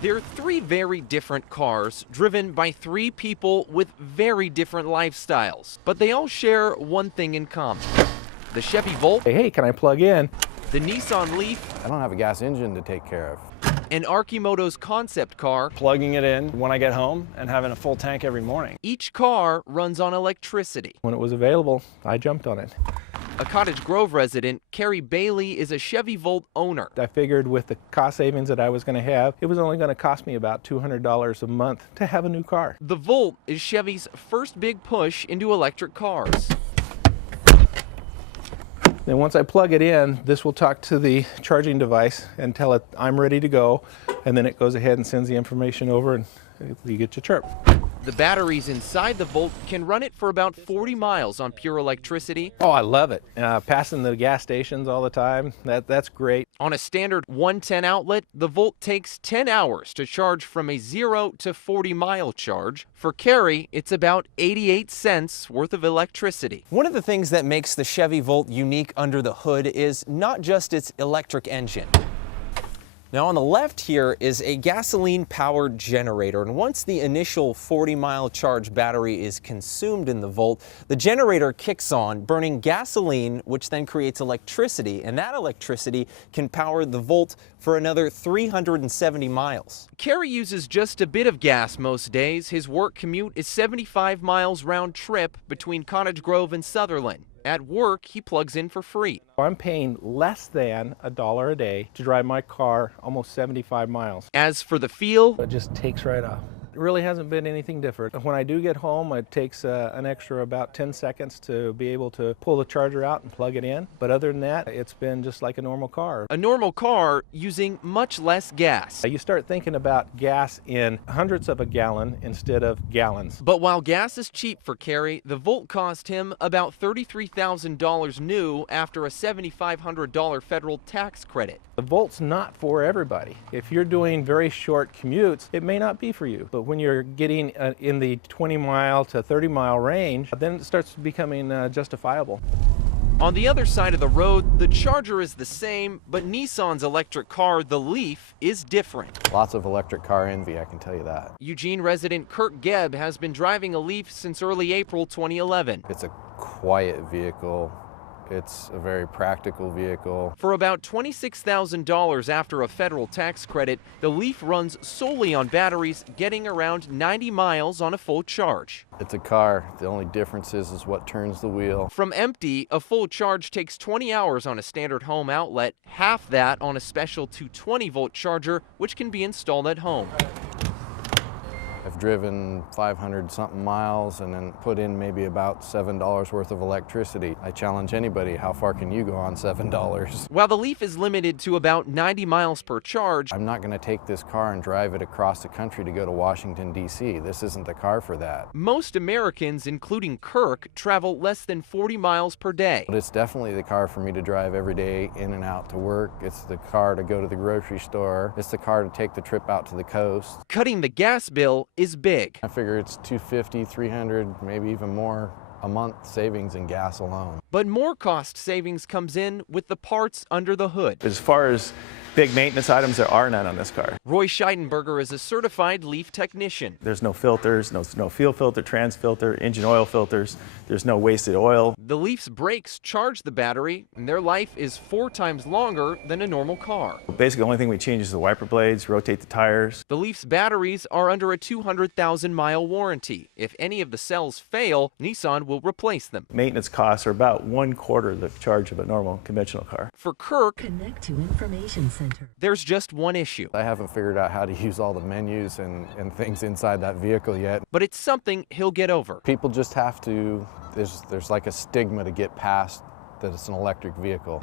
They're three very different cars, driven by three people with very different lifestyles. But they all share one thing in common. The Chevy Volt. Hey, can I plug in? The Nissan Leaf. I don't have a gas engine to take care of. And Arcimoto's concept car. Plugging it in when I get home and having a full tank every morning. Each car runs on electricity. When it was available, I jumped on it. A Cottage Grove resident, Carrie Bailey, is a Chevy Volt owner. I figured with the cost savings that I was going to have, it was only going to cost me about $200 a month to have a new car. The Volt is Chevy's first big push into electric cars. Then once I plug it in, this will talk to the charging device and tell it I'm ready to go, and then it goes ahead and sends the information over and you get your chirp. The batteries inside the Volt can run it for about 40 miles on pure electricity. Oh, I love it. Passing the gas stations all the time, that's great. On a standard 110 outlet, the Volt takes 10 hours to charge from a 0 to 40 mile charge. For Carrie, it's about 88 cents worth of electricity. One of the things that makes the Chevy Volt unique under the hood is not just its electric engine. Now on the left here is a gasoline-powered generator, and once the initial 40-mile charge battery is consumed in the Volt, the generator kicks on, burning gasoline, which then creates electricity, and that electricity can power the Volt for another 370 miles. Carrie uses just a bit of gas most days. His work commute is 75 miles round trip between Cottage Grove and Sutherland. At work, he plugs in for free. I'm paying less than $1 a day to drive my car almost 75 miles. As for the feel, It just takes right off. It really hasn't been anything different. When I do get home, it takes an extra about 10 seconds to be able to pull the charger out and plug it in. But other than that, it's been just like a normal car. a normal car using much less gas. You start thinking about gas in hundredths of a gallon instead of gallons. But while gas is cheap for Carrie, the Volt cost him about $33,000 new after a $7,500 federal tax credit. The Volt's not for everybody. If you're doing very short commutes, it may not be for you. But when you're getting in the 20-mile to 30-mile range, then it starts becoming justifiable. On the other side of the road, the Charger is the same, but Nissan's electric car, the Leaf, is different. Lots of electric car envy, I can tell you that. Eugene resident Kirk Gebb has been driving a Leaf since early April 2011. It's a quiet vehicle. It's a very practical vehicle. For about $26,000 after a federal tax credit, the Leaf runs solely on batteries, getting around 90 miles on a full charge. It's a car. The only difference is what turns the wheel. From empty, a full charge takes 20 hours on a standard home outlet, half that on a special 220-volt charger, which can be installed at home. I've driven 500-something miles and then put in maybe about $7 worth of electricity. I challenge anybody, how far can you go on $7? While the Leaf is limited to about 90 miles per charge, I'm not going to take this car and drive it across the country to go to Washington, D.C. This isn't the car for that. most Americans, including Kirk, travel less than 40 miles per day. But it's definitely the car for me to drive every day in and out to work. It's the car to go to the grocery store. It's the car to take the trip out to the coast. Cutting the gas bill is big. I figure it's $250, $300, maybe even more a month savings in gas alone. But more cost savings comes in with the parts under the hood. As far as big maintenance items, there are none on this car. Roy Scheidenberger is a certified Leaf technician. There's no filters, no fuel filter, trans filter, engine oil filters. There's no wasted oil. The Leaf's brakes charge the battery, and their life is 4 times longer than a normal car. Basically, the only thing we change is the wiper blades, rotate the tires. The Leaf's batteries are under a 200,000-mile warranty. If any of the cells fail, Nissan will replace them. Maintenance costs are about 1/4 the charge of a normal conventional car. For Kirk, Connect to Information Center. there's just one issue, I haven't figured out how to use all the menus and things inside that vehicle yet. but it's something he'll get over. People just have to, there's like a stigma to get past that it's an electric vehicle.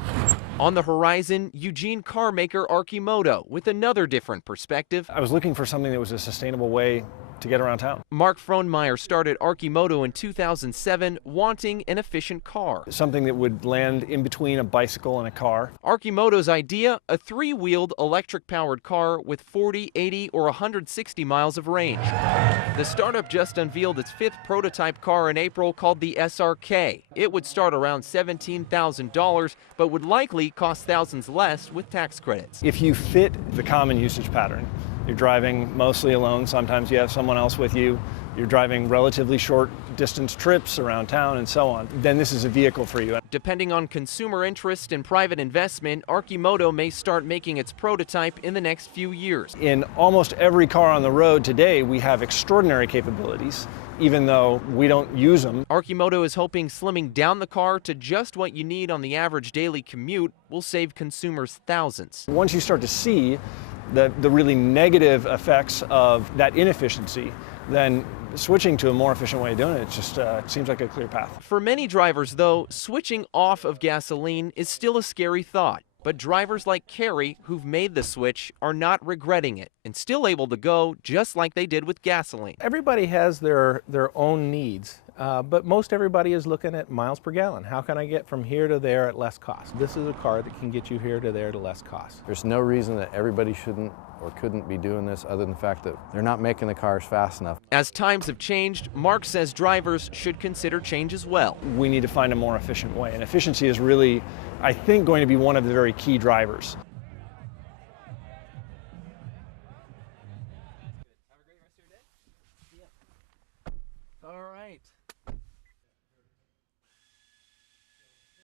On the horizon, Eugene car maker Arcimoto with another different perspective. I was looking for something that was a sustainable way to get around town. Mark Frohnmeyer started Arcimoto in 2007, wanting an efficient car. Something that would land in between a bicycle and a car. Arcimoto's idea, a 3-wheeled electric-powered car with 40, 80, or 160 miles of range. The startup just unveiled its 5th prototype car in April called the SRK. It would start around $17,000, but would likely cost thousands less with tax credits. If you fit the common usage pattern You're driving mostly alone. Sometimes you have someone else with you. You're driving relatively short distance trips around town and so on. Then this is a vehicle for you. Depending on consumer interest and private investment, Arcimoto may start making its prototype in the next few years. In almost every car on the road today, we have extraordinary capabilities, even though we don't use them. Arcimoto is hoping slimming down the car to just what you need on the average daily commute will save consumers thousands. Once you start to see the really negative effects of that inefficiency, then switching to a more efficient way of doing it just seems like a clear path. For many drivers, though, switching off of gasoline is still a scary thought. But drivers like Carrie, who've made the switch, are not regretting it and still able to go just like they did with gasoline. Everybody has their own needs, but most everybody is looking at miles per gallon. How can I get from here to there at less cost? This is a car that can get you here to there to less cost. There's no reason that everybody shouldn't or couldn't be doing this other than the fact that they're not making the cars fast enough. As times have changed, Mark says drivers should consider change as well. We need to find a more efficient way, and efficiency is really, I think, going to be one of the very key drivers. All right.